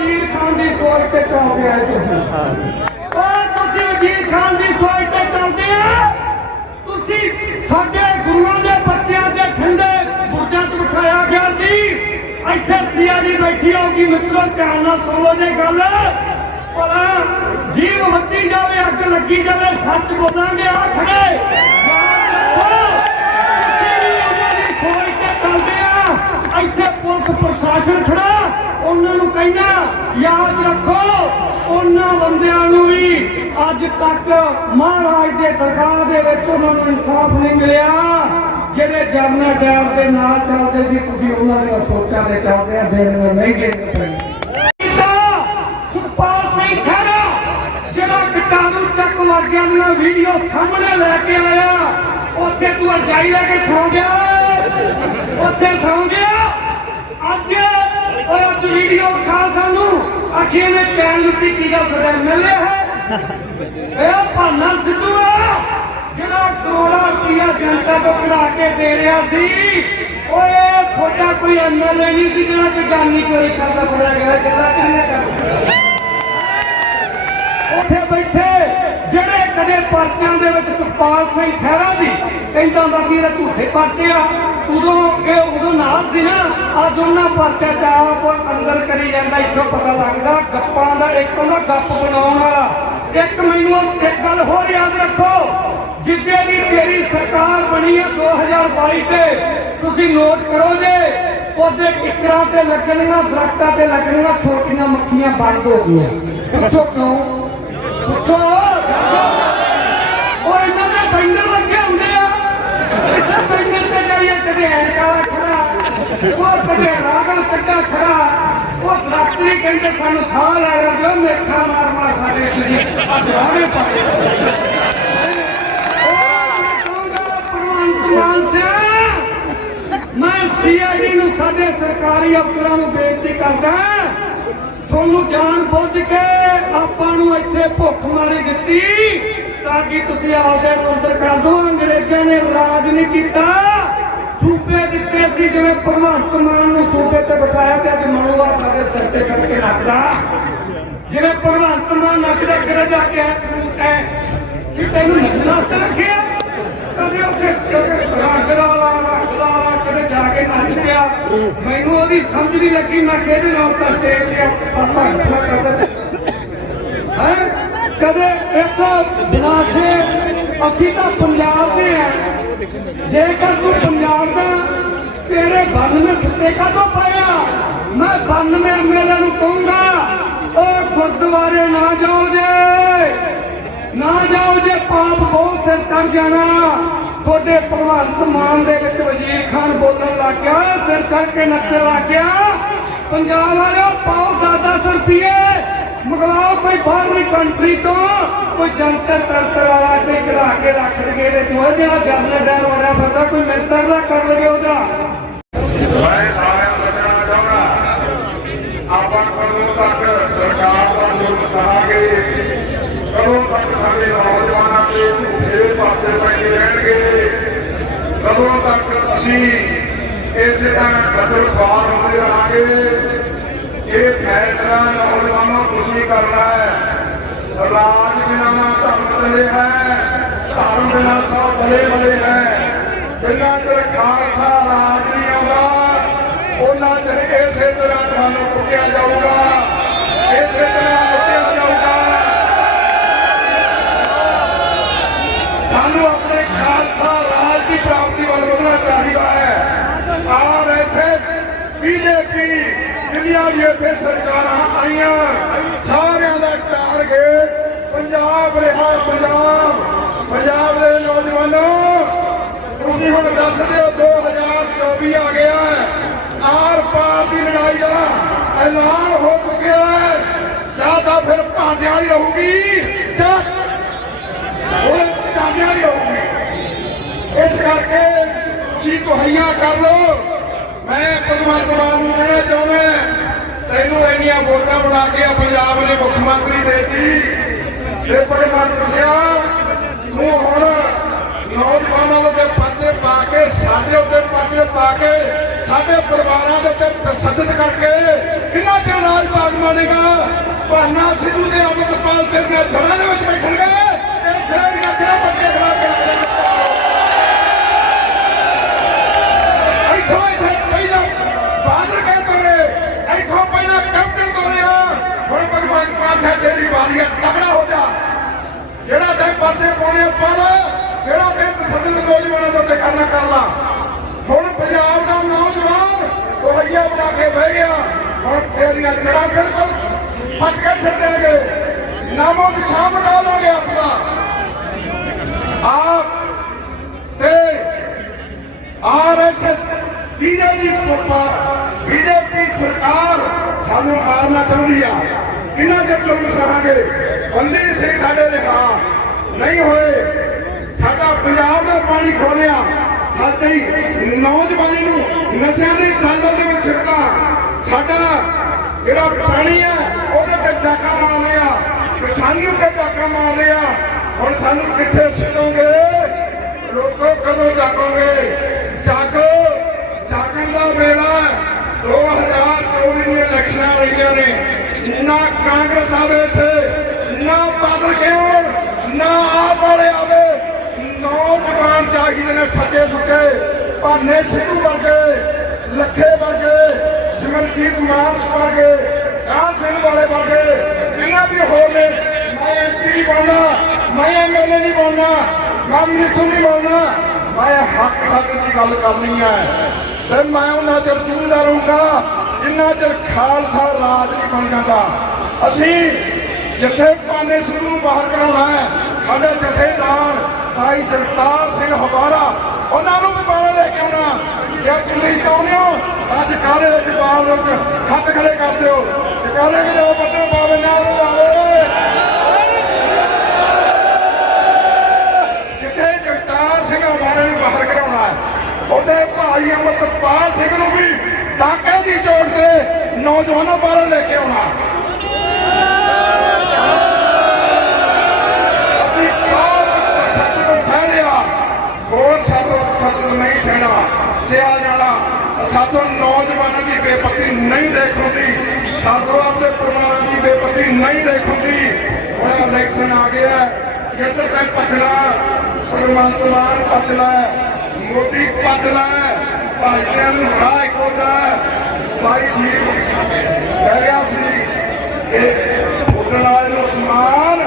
ਵਜ਼ੀਰ ਖਾਨ ਦੀ ਸੋਚ ਤੇ ਚੱਲਦੇ ਆਏ ਤੁਸੀਂ। ਓਏ ਤੁਸੀਂ ਵਜ਼ੀਰ ਖਾਨ ਦੀ ਸੋਚ ਤੇ ਚੱਲਦੇ ਆ। ਤੁਸੀਂ ਸਾਡੇ ਗੁਰੂਆਂ ਦੇ ਬੱਚਿਆਂ ਦੇ ਠੰਡੇ ਬੁਰਜਾਂ 'ਚ ਬਿਠਾਇਆ ਗਿਆ ਸੀ। ਇੱਥੇ ਸੀਆਜੀ ਬੈਠੀ ਹੋਗੀ ਮਿੱਤਰੋ, ਧਿਆਨ ਨਾਲ ਸੁਣ ਜੇ ਗੱਲ। ਭਲਾ ਜੀਵ ਵੱਤੀ ਜਾਵੇ, ਅੱਗ ਲੱਗੀ ਜਾਵੇ, ਸੱਚ ਬੋਲਾਂਗੇ, ਆ ਖੜੇ। ਸੋਚ ਤੇ ਚੱਲਦੇ ਆ। ਇੱਥੇ ਪੁਲਿਸ, ਪ੍ਰਸ਼ਾਸਨ ਖੜਾ ਯਾਦ ਰੱਖੋ, ਉਹਨਾਂ ਬੰਦਿਆਂ ਨੂੰ ਵੀ ਅੱਜ ਤੱਕ ਮਹਾਰਾਜ ਦੇ ਦਰਗਾਹ ਦੇ ਵਿੱਚ ਉਹਨਾਂ ਨੂੰ ਇਨਸਾਫ ਨਹੀਂ ਮਿਲਿਆ। ਜਿਹੜੇ ਜਰਨਲ ਡਾਇਰ ਦੇ ਨਾਲ ਚੱਲਦੇ ਸੀ, ਤੁਸੀਂ ਉਹਨਾਂ ਦੀਆਂ ਸੋਚਾਂ ਦੇ ਚੱਲਦੇ ਆ ਦੇਣ ਨਹੀਂ ਦੇਣ ਸੁਖਪਾਲ ਸਿੰਘ ਖਹਿਰਾ, ਜਿਹੜਾ ਕਟਾਰੂ ਚੱਕ ਵਰਗਿਆਂ ਦੀਆਂ ਵੀਡੀਓ ਸਾਹਮਣੇ ਲੈ ਕੇ ਆਇਆ। ਉੱਥੇ ਤੂੰ ਰਜਾਈ ਲੈ ਕੇ ਸੌਂ ਗਿਆ। ਉੱਥੇ ਸੌਂ ਗਿਆ। ਅੱਜ ਉਹ ਅੱਜ ਵੀਡੀਓ ਖਾ ਸਾਨੂੰ ਆਖੀ ਨੇ ਚੈਨ ਲੁੱਟੀ ਕੀ ਦਾ ਫੜਿਆ ਮਿਲਿਆ ਹੈ? ਇਹ ਭਾਨਾ ਸਿੱਧੂ ਆ, ਜਿਹੜਾ ਕਰੋੜਾਂ ਰੁਪਈਆ ਜਨਤਾ ਤੋਂ ਕਢਾ ਕੇ ਦੇ ਰਿਹਾ ਸੀ। ਓਏ, ਤੁਹਾਡਾ ਕੋਈ ਐਮਐਲਏ ਨਹੀਂ ਸੀ ਜਿਹੜਾ ਕਿ ਜਾਨੀ ਚੋਰੀ ਕਰਦਾ ਫੜਿਆ ਗਿਆ ਜਿਹੜਾ ਕਿਹਨੇ ਕਰਦਾ ਉੱਥੇ ਬੈਠੇ, ਜਿਹੜੇ ਕਦੇ ਪਰਚਿਆਂ ਦੇ ਵਿੱਚ ਸੁਖਪਾਲ ਸਿੰਘ ਖਹਿਰਾ ਦੀ ਕਹਿੰਦਾ ਹੁੰਦਾ ਸੀ ਇਹ ਝੂਠੇ ਪਰਚੇ ਆ। ਉਦੋਂ ਇਹ ਉਦੋਂ ਨਾਲ ਸੀ ਨਾ, ਅੱਜ ਉਹਨਾਂ ਪਰਚਿਆਂ ਚ ਅੰਦਰ ਕਰੀ ਜਾਂਦਾ, ਇੱਥੋਂ ਪਤਾ ਲੱਗਦਾ ਗੱਪਾਂ ਦਾ ਇੱਕ ਹੁੰਦਾ ਗੱਪ ਬਣਾਉਣ ਵਾਲਾ। ਇੱਕ ਮੈਨੂੰ ਇੱਕ ਗੱਲ ਹੋਰ ਯਾਦ ਰੱਖੋ, ਜਿੱਦੇ ਦੀ ਤੇਰੀ ਸਰਕਾਰ ਬਣੀ ਹੈ 2022 ਤੇ, ਤੁਸੀਂ ਨੋਟ ਕਰੋ ਜੇ, ਉਹਦੇ ਕਿਕਰਾਂ ਤੇ ਲੱਗਣੀਆਂ, ਦਰਖਤਾਂ ਤੇ ਲੱਗਣੀਆਂ, ਛੋਟੀਆਂ ਮੱਖੀਆਂ ਬੰਦ ਹੋ ਗਈਆਂ। ਪੁੱਛੋ ਕਿਉਂ? ਪੁੱਛੋ ਉਹ ਇਹਨਾਂ ਦੇ ਪੈਂਡਰ ਲੱਗੇ ਹੁੰਦੇ ਆ ਇਸੇ ਪੈਂਡਰ ਤੇ ਜਾਈਏ ਕਦੇ ਐਨਕ ਵਾਲਾ ਖੜਾ। ਉਹ ਕਦੇ ਰਾਗਲ ਕੱਢਾ ਖੜਾ। ਉਹ ਡਾਕਟਰੀ ਕਹਿੰਦੇ ਸਾਨੂੰ ਸਾਹ ਲੈ ਰਹੇ ਮੇਖਾ ਮਾਰ ਮਾਰ ਸਾਡੇ ਤੁਸੀਂ ਆ ਪਾਏ। ਮੈਂ ਕਹੂੰਗਾ ਭਗਵੰਤ ਮਾਨ ਮੈਂ ਸੀਆਈਡੀ ਨੂੰ ਸਾਡੇ ਸਰਕਾਰੀ ਅਫਸਰਾਂ ਨੂੰ ਬੇਨਤੀ ਕਰਦਾ ਤੁਹਾਨੂੰ ਜਾਣ ਬੁੱਝ ਕੇ ਆਪਾਂ ਨੂੰ ਇੱਥੇ ਭੁੱਖ ਮਾਰੀ ਦਿੱਤੀ, ਤਾਂ ਕਿ ਤੁਸੀਂ ਆਪਦੇ ਨੂੰ ਅੰਦਰ ਕਰ ਦੋ, ਅੰਗਰੇਜ਼ਾਂ ਨੇ ਰਾਜ ਨਹੀਂ ਕੀਤਾ। ਸੂਬੇ ਦਿੱਤੇ ਸੀ ਜਿਵੇਂ ਭਗਵੰਤ ਮਾਨ ਨੂੰ ਸੂਬੇ ਤੇ ਬਿਠਾਇਆ ਤੇ ਅੱਜ ਮਨੋਵਾ ਸਾਡੇ ਸਿਰ ਤੇ ਨੱਚਦਾ। ਜਿਵੇਂ ਭਗਵੰਤ ਮਾਨ ਨੱਚਦਾ, ਕਿਹੜਾ ਜਾ ਕੇ ਐ। ਕਿ ਤੈਨੂੰ ਨੱਚਣਾ ਵਾਸਤੇ ਰੱਖਿਆ। ਕਦੇ ਉੱਥੇ ਰੰਗ ਵਾਲਾ ਰੱਖ ਵਾਲਾ ਕਦੇ ਜਾ ਕੇ ਨੱਚ ਗਿਆ ਮੈਨੂੰ ਉਹਦੀ ਸਮਝ ਨਹੀਂ ਲੱਗੀ, ਮੈਂ ਕਿਹਦੇ ਨਾਲ ਤਾਂ ਸਟੇਜ ਤੇ ਪਾਪਾ ਇਤਨਾ ਕਰਦਾ ਹੈ? ਕਦੇ ਇੱਕ ਬਿਨਾ ਕੇ ਅਸੀਂ ਤਾਂ ਪੰਜਾਬ ਦੇ ਆ। ਜੇਕਰ ਤੂੰ ਪੰਜਾਬ ਦਾ ਤੇਰੇ ਬੰਨ ਨੇ ਕਦੋਂ ਪਾਇਆ? ਮੈਂ ਬੰਨ ਮੇ ਨੂੰ ਕਹੂੰਗਾ ਉਹ ਗੁਰਦੁਆਰੇ ਨਾ ਜਾਓ ਜੇ। ਨਾ ਜਾਓ ਜੇ ਪਾਪ ਬਹੁਤ ਸਿਰ ਚੜ ਜਾਣਾ। ਤੁਹਾਡੇ ਭਗਵੰਤ ਮਾਨ ਦੇ ਵਿੱਚ ਵਜ਼ੀਰ ਖਾਨ ਬੋਲਣ ਲੱਗ ਗਿਆ, ਸਿਰ ਚੜ ਕੇ ਨੱਚਣ ਲੱਗ ਗਿਆ। ਪੰਜਾਬ ਵਾਲਿਓ ਪਾਓ 10 ਰੁਪਏ ਮੰਗਵਾਓ ਕੋਈ ਬਾਹਰਲੀ ਕੰਟਰੀ ਤੋਂ ਕੋਈ ਜੰਤਰ ਤੰਤਰ ਵਾਲਾ ਕੋਈ ਕਢਾ ਕੇ ਰੱਖ ਲਗੇ ਇਹਦੇ ਚੋਂ ਜਿਹੜਾ ਜਰਨਲ ਡਰ ਵੜਿਆ ਫਿਰਦਾ ਕੋਈ ਮਿੰਟਰ ਦਾ ਕਰ ਲਗੇ ਉਹਦਾ। ਮੈਂ ਸਾਰਿਆਂ ਨੂੰ ਦੱਸਣਾ ਚਾਹੁੰਦਾ, ਆਪਾਂ ਕਦੋਂ ਤੱਕ ਸਰਕਾਰ ਦਾ ਜੁਰਮ ਸਹਾਂਗੇ ਕਦੋਂ ਤੱਕ ਸਾਡੇ ਨੌਜਵਾਨਾਂ ਤੇ ਝੂਠੇ ਪਾਤੇ ਪੈਂਦੇ ਰਹਿਣਗੇ? ਕਦੋਂ ਤੱਕ ਅਸੀਂ ਇਸੇ ਤਰ੍ਹਾਂ ਕੱਢਣ ਖਾਰ ਹੁੰਦੇ ਰਹਾਂਗੇ? ਇਹ ਫੈਸਲਾ ਨੌਜਵਾਨਾਂ ਤੁਸੀਂ ਕਰਨਾ ਹੈ। ਰਾਜ ਬਿਨਾਂ ਨਾ ਧਰਮ ਚਲੇ ਹੈ, ਧਰਮ ਬਿਨਾਂ ਸਭ ਭਲੇ ਭਲੇ ਹੈ। ਜਿੰਨਾ ਚਿਰ ਖਾਲਸਾ ਰਾਜ ਨਹੀਂ ਆਉਂਦਾ, ਉਹਨਾਂ ਚਿਰ ਇਸੇ ਤਰ੍ਹਾਂ ਤੁਹਾਨੂੰ ਕੁੱਟਿਆ ਜਾਊਗਾ। ਇਸੇ ਤਰ੍ਹਾਂ ਜਿੰਨੀਆਂ ਵੀ ਇੱਥੇ ਸਰਕਾਰਾਂ ਆਈਆਂ। ਸਾਰਿਆਂ ਦਾ ਟਾਰਗੇਟ ਪੰਜਾਬ ਰਿਹਾ ਪੰਜਾਬ। ਪੰਜਾਬ ਦੇ ਨੌਜਵਾਨੋ, ਤੁਸੀਂ ਹੁਣ ਦੱਸ ਦਿਓ 2024 ਆ ਗਿਆ ਹੈ। ਆਰ ਪਾਰ ਦੀ ਲੜਾਈ ਦਾ ਐਲਾਨ ਹੋ ਚੁੱਕਿਆ ਹੈ। ਜਾਂ ਤਾਂ ਫਿਰ ਭਾਂਡਿਆਂ ਵਾਲੀ ਰਹੂਗੀ, ਜਾਂ ਉਹ ਭਾਂਡਿਆਂ ਵਾਲੀ ਰਹੂਗੀ। ਇਸ ਕਰਕੇ ਤੁਸੀਂ ਤੁਹਾਈਆਂ ਕਰ ਲਓ। ਮੈਂ ਭਗਵੰਤ ਮਾਨ ਨੂੰ ਕਹਿਣਾ ਚਾਹੁੰਦਾ ਤੈਨੂੰ ਇੰਨੀਆਂ ਵੋਟਾਂ ਬਣਾ ਕੇ ਪੰਜਾਬ ਦੇ ਮੁੱਖ ਮੰਤਰੀ ਦੇਤੀ। ਤੇ ਭਗਵੰਤ ਸਿਆ ਤੂੰ ਹੁਣ ਨੌਜਵਾਨਾਂ ਦੇ ਪਰਚੇ ਪਾ ਕੇ, ਸਾਡੇ ਉੱਤੇ ਪਰਚੇ ਪਾ ਕੇ, ਸਾਡੇ ਪਰਿਵਾਰਾਂ ਦੇ ਉੱਤੇ ਤਸੱਦਦ ਕਰਕੇ ਕਿੰਨਾ ਚਿਰ ਰਾਜ ਭਾਗ ਮਾਣੇਗਾ ਭਾਨਾ ਸਿੱਧੂ ਤੇ ਅਮਰਪਾਲ ਤੇ ਦੀਆਂ ਦੇ ਵਿੱਚ ਬੈਠਣਗੇ ਇਹ ਜਿਹੜੀਆਂ ਕਿਹੜਾ ਬੱਚੇ ਖਵਾ ਕੇ ਇੱਥੋਂ ਇੱਥੇ ਪਹਿਲਾਂ ਬਾਦਰ ਕਹਿ ਤੋਰੇ ਇੱਥੋਂ ਪਹਿਲਾਂ ਕੈਪਟਨ ਤੋਰਿਆ ਹੁਣ ਭਗਵਾਨ ਪਾਸ਼ਾ ਤੇਰੀ ਤਗੜਾ ਹੋ ਜਾ ਜਿਹੜਾ ਤੇ ਪਰਚੇ ਪਾਉਣੇ ਪਰ ਜਿਹੜਾ ਤੇ ਤਸੱਦਦ ਨੌਜਵਾਨਾਂ ਦੇ ਉੱਤੇ ਕਰਨਾ ਕਰਨਾ ਹੁਣ ਪੰਜਾਬ ਦਾ ਨੌਜਵਾਨ ਕੋਹਈਆ ਬਣਾ ਕੇ ਬਹਿ ਗਿਆ। ਹੁਣ ਤੇਰੀਆਂ ਜੜਾਂ ਬਿਲਕੁਲ ਪੱਟ ਕੇ ਛੱਡੇਗੇ ਨਾਮੋ ਨਿਸ਼ਾਨ ਬਣਾ ਲਾਂਗੇ ਆਪਣਾ। ਆਪ ਤੇ ਆਰਐਸਐਸ ਬੀਜੇਪੀ ਕੋਪਾ ਬੀਜੇਪੀ ਸਰਕਾਰ ਸਾਨੂੰ ਮਾਰਨਾ ਚਾਹੁੰਦੀ ਆ। ਕਿੰਨਾ ਚਿਰ ਚੁੱਪ ਸਹਾਂਗੇ ਬੰਦੀ ਸਿੰਘ ਸਾਡੇ ਦੇ ਹਾਂ ਨਹੀਂ ਹੋਏ। ਸਾਡਾ ਪੰਜਾਬ ਦਾ ਪਾਣੀ ਖੋਲਿਆ। ਸਾਡੀ ਨੌਜਵਾਨੀ ਨੂੰ ਨਸ਼ਿਆਂ ਦੀ ਦਲਦਲ ਦੇ ਵਿੱਚ ਛੱਡਦਾ ਸਾਡਾ ਜਿਹੜਾ ਪਾਣੀ ਹੈ, ਉਹਦੇ ਤੇ ਡਾਕਾ ਮਾਰ ਲਿਆ ਕਿਸਾਨੀ ਤੇ ਡਾਕਾ ਮਾਰ ਲਿਆ ਹੁਣ ਸਾਨੂੰ ਕਿੱਥੇ ਸਿੱਟੋਗੇ ਲੋਕੋ, ਕਦੋਂ ਜਾਗੋਗੇ? ਜਾਗੋ। ਜਾਗਣ ਦਾ ਵੇਲਾ 2024 ਦੀਆਂ ਇਲੈਕਸ਼ਨਾਂ ਰਹੀਆਂ ਨੇ। ਨਾ ਕਾਂਗਰਸ ਆਵੇ ਇੱਥੇ, ਨਾ ਬਾਦਲ ਕਿਉਂ? ਨਾ ਆਪ ਵਾਲੇ ਆਵੇ। ਨੌਜਵਾਨ ਚਾਹੀਦੇ ਨੇ ਸੱਜੇ ਸੁੱਕੇ ਭਾਨੇ ਸਿੱਧੂ ਵਰਗੇ, ਲੱਖੇ ਵਰਗੇ, ਸਿਮਰਜੀਤ ਮਾਨਸ ਵਰਗੇ ਕਾਨ ਸਿੰਘ ਵਾਲੇ ਵਰਗੇ ਜਿੰਨਾ ਵੀ ਹੋਰ ਨੇ, ਮੈਂ ਐਮਪੀ ਨਹੀਂ ਬਣਨਾ, ਮੈਂ ਐਮਐਲਏ ਨਹੀਂ ਬਣਨਾ, ਮੈਂ ਮਿੱਠੂ ਨਹੀਂ ਬਣਨਾ, ਮੈਂ ਹੱਕ ਸੱਚ ਦੀ ਗੱਲ ਕਰਨੀ ਹੈ। ਤੇ ਮੈਂ ਉਹਨਾਂ ਚਿਰ ਜਿੰਦਾ ਰਹੂੰਗਾ ਜਿੰਨਾ ਚਿਰ ਖਾਲਸਾ ਰਾਜ ਨਹੀਂ ਬਣ ਜਾਂਦਾ, ਅਸੀਂ ਜਿੱਥੇ ਪਾਨੇ ਸਿੰਘ ਨੂੰ ਬਾਹਰ ਕਰਾਉਣਾ ਹੈ, ਸਾਡੇ ਜਥੇਦਾਰ ਭਾਈ ਜਗਤਾਰ ਸਿੰਘ ਹਵਾਰਾ, ਉਹਨਾਂ ਨੂੰ ਵੀ ਬਾਹਰ ਲੈ ਕੇ ਆਉਣਾ ਜੇ ਤੁਸੀਂ ਚਾਹੁੰਦੇ ਹੋ, ਅੱਜ ਕਾਰੇ ਦੇ ਬਾਹਰ ਵਿੱਚ ਹੱਥ ਖੜੇ ਕਰ ਦਿਓ ਤੇ ਕਾਰੇ ਦੇ ਜੋ ਬੰਦੇ ਬਾਬੇ ਨਾਲ ਲਾਵੇ ਜਿੱਥੇ ਜਗਤਾਰ ਸਿੰਘ ਹਵਾਰੇ ਨੂੰ ਬਾਹਰ ਕਰਾਉਣਾ ਹੈ ਉਹਦੇ ਭਾਈ ਅਮਰਪਾਲ ਸਿੰਘ ਨੂੰ ਵੀ ਟਾਂਕੇ ਦੀ ਚੋਟ ਤੇ ਨੌਜਵਾਨਾਂ ਬਾਹਰ ਲੈ ਕੇ ਆਉਣਾ। ਅਸੀਂ ਬਹੁਤ ਸੱਤ ਸਹਿਲਿਆ ਹੋਰ ਸਾਤੋਂ ਸੱਤ ਨਹੀਂ ਸਹਿਣਾ। ਸਿਆ ਜਾਣਾ ਸਾਤੋਂ ਨੌਜਵਾਨਾਂ ਦੀ ਬੇਪਤੀ ਨਹੀਂ ਦੇਖੂਗੀ ਸਾਤੋਂ ਆਪਣੇ ਪਰਿਵਾਰਾਂ ਦੀ ਬੇਪਤੀ ਨਹੀਂ ਦੇਖੂਗੀ ਹੁਣ ਇਲੈਕਸ਼ਨ ਆ ਗਿਆ ਜਿੱਧਰ ਤੱਕ ਪੱਟਣਾ ਭਗਵੰਤ ਮਾਨ ਪੱਟਣਾ ਮੋਦੀ ਪੱਟਣਾ ਭਾਜਪਾ ਨੂੰ ਰਾਹ ਕੋਦਾ ਭਾਈ ਜੀ, ਕਹਿ ਗਿਆ ਸੀ ਕਿ ਉੱਡਣ ਵਾਲੇ ਨੂੰ ਅਸਮਾਨ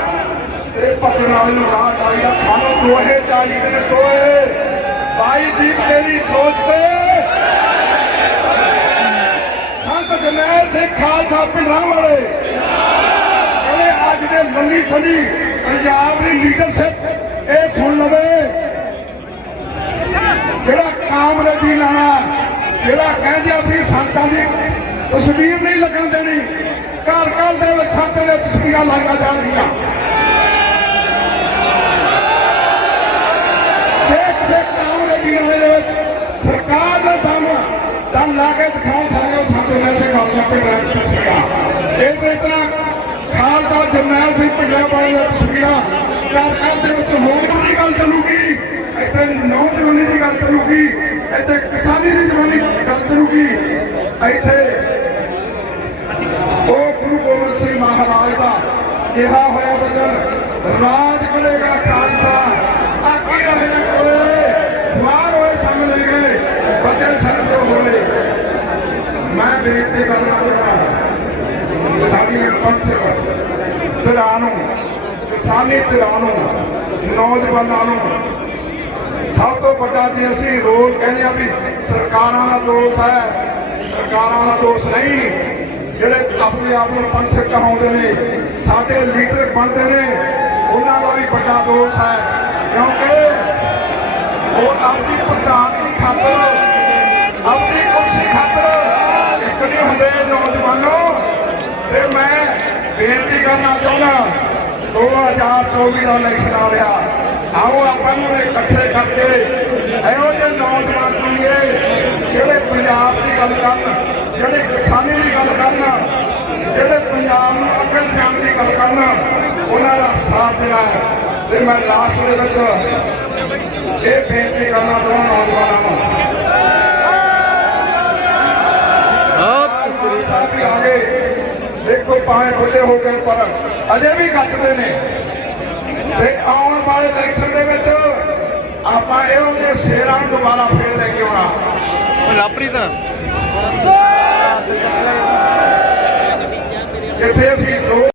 ਤੇ ਪੱਟਣ ਵਾਲੇ ਨੂੰ ਰਾਹ ਚਾਹੀਦਾ। ਸਾਨੂੰ ਦੋਹੇ ਚਾਹੀਦੇ ਨੇ, ਦੋਹੇ। ਭਾਈ ਦੀਪ ਤੇਰੀ ਸੋਚ ਤੇ। ਸੰਤ ਜਨੈਲ ਸਿੰਘ ਖਾਲਸਾ ਪਿੰਡਾਂ ਵਾਲੇ। ਕਹਿੰਦੇ, ਅੱਜ ਦੇ ਮੰਨੀ ਸਨੀ ਪੰਜਾਬ ਦੀ ਲੀਡਰਸ਼ਿਪ ਇਹ ਸੁਣ ਲਵੇ। ਜਿਹੜਾ ਕਾਮਰੇਡੀ ਲਾਣਾ ਜਿਹੜਾ ਕਹਿੰਦੇ ਅਸੀਂ ਸੰਤਾਂ ਦੀ ਤਸਵੀਰ ਨਹੀਂ ਲੱਗਣ ਦੇਣੀ। ਘਰ ਘਰ ਦੇ ਵਿੱਚ ਸੰਤ ਦੇ ਤਸਵੀਰਾਂ ਲਾਈਆਂ ਜਾਣਗੀਆਂ। ਜੇ ਕਿਸੇ ਕਾਮਰੇਡੀ ਨਾਲੇ ਦੇ ਵਿੱਚ ਸਰਕਾਰ ਦਾ ਦਮ ਦਮ ਲਾ ਕੇ ਦਿਖਾਉਣ ਸਕਦੇ ਸੰਤ ਨੇ ਸੇ ਖਾਲਸਾ ਪਿੰਡਾਂ ਦੀ ਤਸਵੀਰਾਂ ਇਸੇ ਤਰ੍ਹਾਂ ਖਾਲਸਾ ਜਰਨੈਲ ਸਿੰਘ ਪਿੰਡਾਂ ਵਾਲੇ ਦੀਆਂ ਤਸਵੀਰਾਂ ਘਰ ਘਰ ਦੇ ਵਿੱਚ ਹੋਣ ਦੀ ਗੱਲ ਚੱਲੂਗੀ, ਇੱਥੇ ਨੌਜਵਾਨੀ ਦੀ ਗੱਲ ਚੱਲੂਗੀ। ਇੱਥੇ ਕਿਸਾਨੀ ਦੀ ਜਵਾਨੀ ਗੱਲ ਚੱਲੂਗੀ ਇੱਥੇ ਉਹ ਗੁਰੂ ਗੋਬਿੰਦ ਸਿੰਘ ਮਹਾਰਾਜ ਦਾ ਕਿਹਾ ਹੋਇਆ ਬਚਨ ਰਾਜ ਕਰੇਗਾ ਖਾਲਸਾ। ਆਕੀ ਰਹੇ ਕੋਏ ਮਾਰ ਹੋਏ ਸਾਹਮਣੇ ਗਏ ਬਚਨ ਸਰਸੋ ਹੋਏ। ਮੈਂ ਬੇਨਤੀ ਕਰਨਾ ਚਾਹੁੰਦਾ ਸਾਡੀਆਂ ਪੰਥਕ ਧਿਰਾਂ ਨੂੰ, ਕਿਸਾਨੀ ਧਿਰਾਂ ਨੂੰ, ਨੌਜਵਾਨਾਂ ਨੂੰ ਸਭ ਤੋਂ ਵੱਡਾ ਜੇ ਅਸੀਂ ਰੋਜ਼ ਕਹਿੰਦੇ ਆ ਵੀ ਸਰਕਾਰਾਂ ਦਾ ਦੋਸ਼ ਹੈ, ਸਰਕਾਰਾਂ ਦਾ ਦੋਸ਼ ਨਹੀਂ। ਜਿਹੜੇ ਆਪਣੇ ਆਪ ਨੂੰ ਪੰਥ ਕਹਾਉਂਦੇ ਨੇ, ਸਾਡੇ ਲੀਡਰ ਬਣਦੇ ਨੇ, ਉਹਨਾਂ ਦਾ ਵੀ ਵੱਡਾ ਦੋਸ਼ ਹੈ। ਕਿਉਂਕਿ ਉਹ ਆਪਣੀ ਪ੍ਰਧਾਨਗੀ ਖਾਤਰ ਆਪਣੀ ਕੁਰਸੀ ਖਾਤਰ ਇੱਕ ਨਹੀਂ ਹੁੰਦੇ ਨੌਜਵਾਨੋ। ਤੇ ਮੈਂ ਬੇਨਤੀ ਕਰਨਾ ਚਾਹੁੰਦਾ 2024 ਦਾ ਇਲੈਕਸ਼ਨ ਆ ਰਿਹਾ। ਆਓ ਆਪਾਂ ਨੂੰ ਇਕੱਠੇ ਕਰਕੇ। ਇਹੋ ਜਿਹੇ ਨੌਜਵਾਨ ਚੁਣੀਏ ਜਿਹੜੇ ਪੰਜਾਬ ਦੀ ਗੱਲ ਕਰਨ ਜਿਹੜੇ ਕਿਸਾਨੀ ਦੀ ਗੱਲ ਕਰਨ ਜਿਹੜੇ ਪੰਜਾਬ ਨੂੰ ਅੱਗੇ ਲਿਜਾਣ ਦੀ ਗੱਲ ਕਰਨ ਉਹਨਾਂ ਦਾ ਸਾਥ ਦੇਣਾ ਤੇ ਮੈਂ ਲਾਸਟ ਦੇ ਵਿੱਚ ਇਹ ਬੇਨਤੀ ਕਰਨਾ ਚਾਹੁੰਦਾ ਨੌਜਵਾਨਾਂ ਨੂੰ। ਵੀ ਆ ਗਏ। ਦੇਖੋ ਭਾਵੇਂ ਖੁੱਲੇ ਹੋ ਗਏ ਪਰ ਅਜੇ ਵੀ ਘੱਟਦੇ ਨੇ। ਤੇ ਆਉਣ ਵਾਲੇ ਇਲੈਕਸ਼ਨ ਦੇ ਵਿੱਚ ਆਪਾਂ ਇਹੋ ਜਿਹੇ ਸ਼ੇਰਾਂ ਨੂੰ ਦੁਬਾਰਾ ਫੇਰ ਲੈ ਕੇ ਆਉਣਾ। ਲਾਪਰੀ ਤਾਂ। ਜਿੱਥੇ ਅਸੀਂ